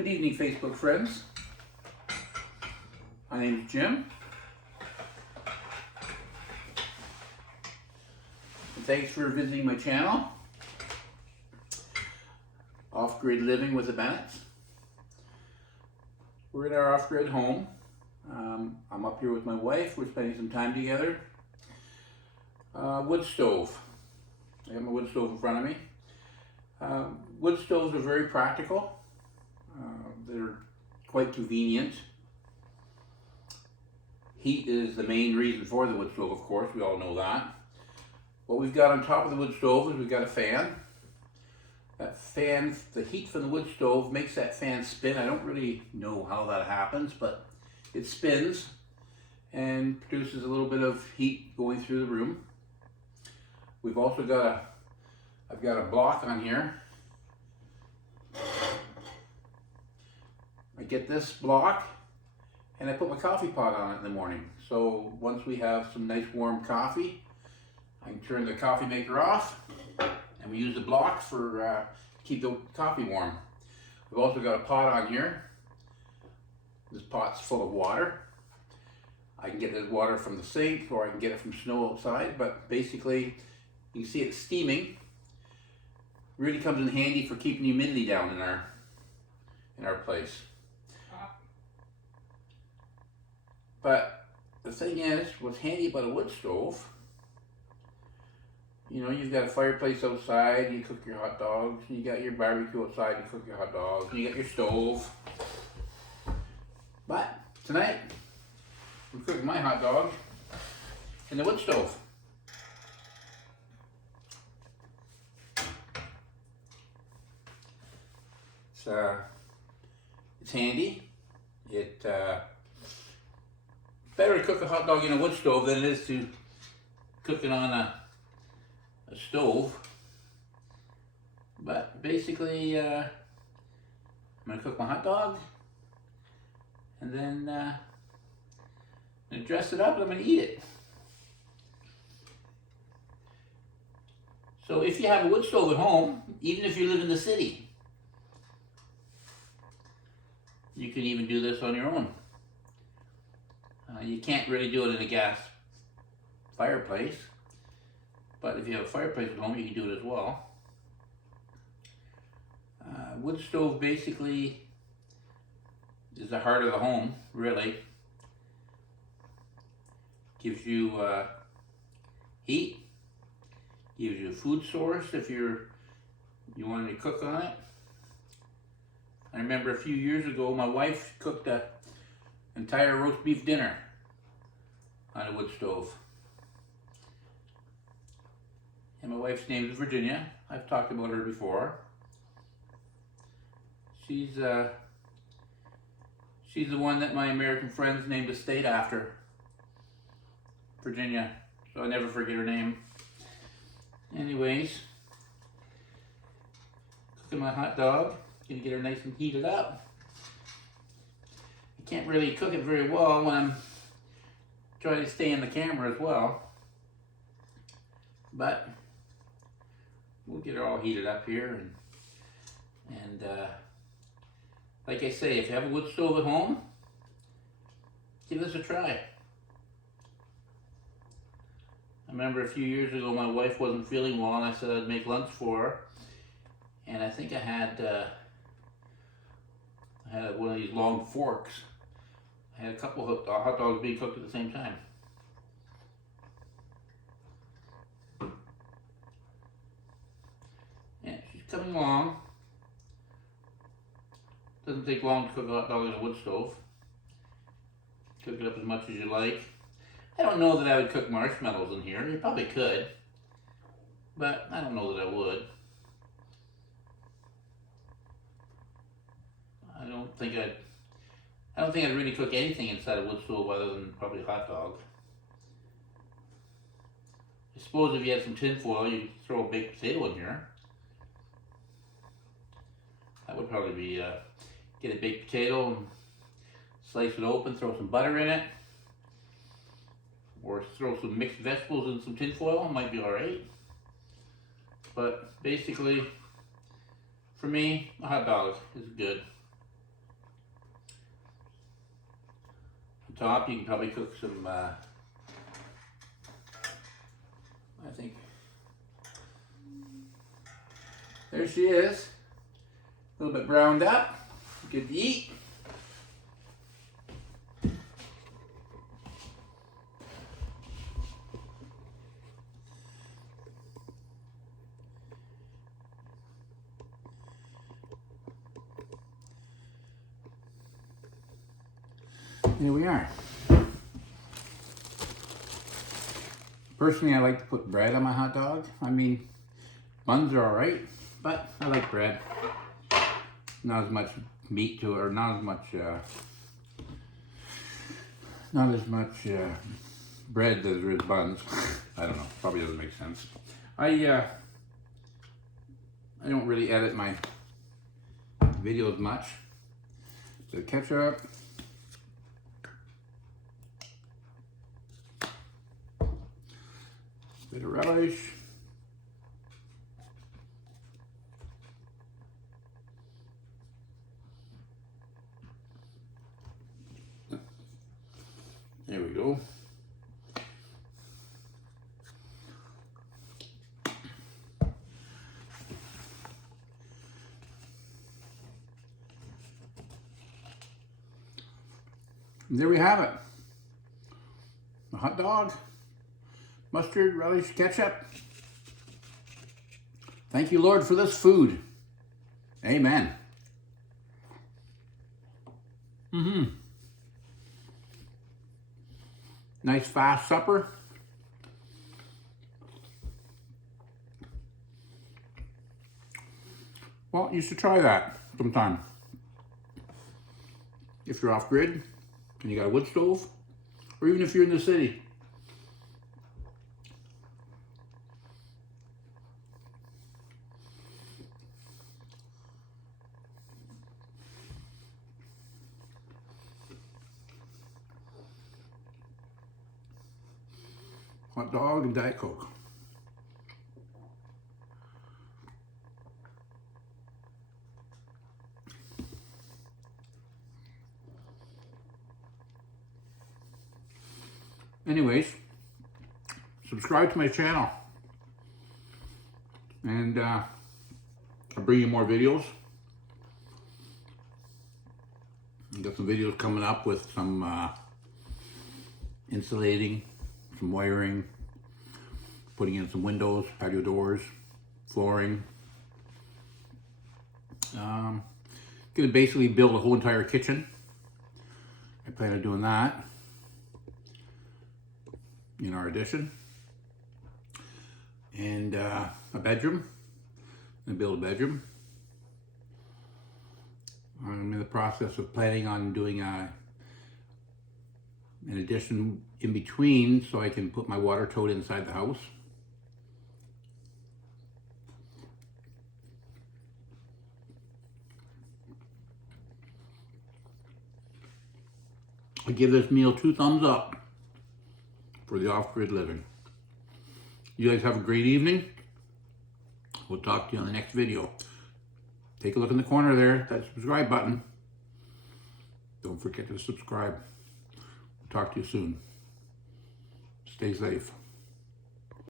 Good evening, Facebook friends. My name is Jim. And thanks for visiting my channel, Off-Grid Living with the Bennetts. We're in our off-grid home. I'm up here with my wife. We're spending some time together. Wood stove. I got my wood stove in front of me. Wood stoves are very practical. They're quite convenient. Heat is the main reason for the wood stove, of course, we all know that. What we've got on top of the wood stove is we've got a fan. That fan, the heat from the wood stove makes that fan spin. I don't really know how that happens, but it spins and produces a little bit of heat going through the room. We've also got I've got a block on here. I get this block and I put my coffee pot on it in the morning. So once we have some nice warm coffee, I can turn the coffee maker off and we use the block for keep the coffee warm. We've also got a pot on here. This pot's full of water. I can get this water from the sink or I can get it from snow outside, but basically you can see it steaming. Really comes in handy for keeping humidity down in our place. But the thing is, what's handy about a wood stove, you know, you've got a fireplace outside, you cook your hot dogs, you got your barbecue outside, you cook your hot dogs, you got your stove. But tonight, I'm cooking my hot dog in the wood stove. It's handy. Better to cook a hot dog in a wood stove than it is to cook it on a stove. But basically, I'm gonna cook my hot dog and then I'm gonna dress it up and I'm gonna eat it. So if you have a wood stove at home, even if you live in the city, you can even do this on your own. You can't really do it in a gas fireplace, but if you have a fireplace at home, you can do it as well. Wood stove basically is the heart of the home, really. Gives you heat, gives you a food source if you wanted to cook on it. I remember a few years ago, my wife cooked an entire roast beef dinner on a wood stove. And my wife's name is Virginia. I've talked about her before. She's the one that my American friends named a state after. Virginia. So I never forget her name. Anyways, cooking my hot dog. Gonna get her nice and heated up. I can't really cook it very well when I'm trying to stay in the camera as well. But we'll get her all heated up here and like I say, if you have a wood stove at home, give this a try. I remember a few years ago my wife wasn't feeling well and I said I'd make lunch for her. And I think I had one of these long forks. I had a couple of hot dogs being cooked at the same time. Yeah, she's coming along. Doesn't take long to cook a hot dog in a wood stove. Cook it up as much as you like. I don't know that I would cook marshmallows in here. You probably could, but I don't know that I would. I don't think I'd really cook anything inside a wood stove other than probably a hot dog. I suppose if you had some tin foil, you'd throw a baked potato in here. That would probably be, get a baked potato and slice it open, throw some butter in it. Or throw some mixed vegetables in some tin foil, might be alright. But basically, for me, a hot dog is good. top, you can probably cook some, I think, there she is, a little bit browned up, good to eat. Here we are. Personally, I like to put bread on my hot dog. I mean, buns are alright, but I like bread. Not as much meat to it, or not as much bread as there is buns. I don't know, probably doesn't make sense. I don't really edit my videos much. So ketchup. Bit of relish. There we go. And there we have it. A hot dog. Mustard, relish, ketchup. Thank you, Lord, for this food. Amen. Nice fast supper. Well, you should try that sometime. If you're off grid and you got a wood stove, or even if you're in the city. Hot dog and Diet Coke. Anyways, subscribe to my channel, and I'll bring you more videos. I've got some videos coming up with some insulating, some wiring, putting in some windows, patio doors, flooring. Gonna basically build a whole entire kitchen. I plan on doing that in our addition. And a bedroom. I'm gonna build a bedroom. I'm in the process of planning on doing an addition in between so I can put my water tote inside the house. I give this meal 2 thumbs up for the off-grid living. You guys have a great evening. We'll talk to you on the next video. Take a look in the corner there, that subscribe button. Don't forget to subscribe. We'll talk to you soon. Stay safe.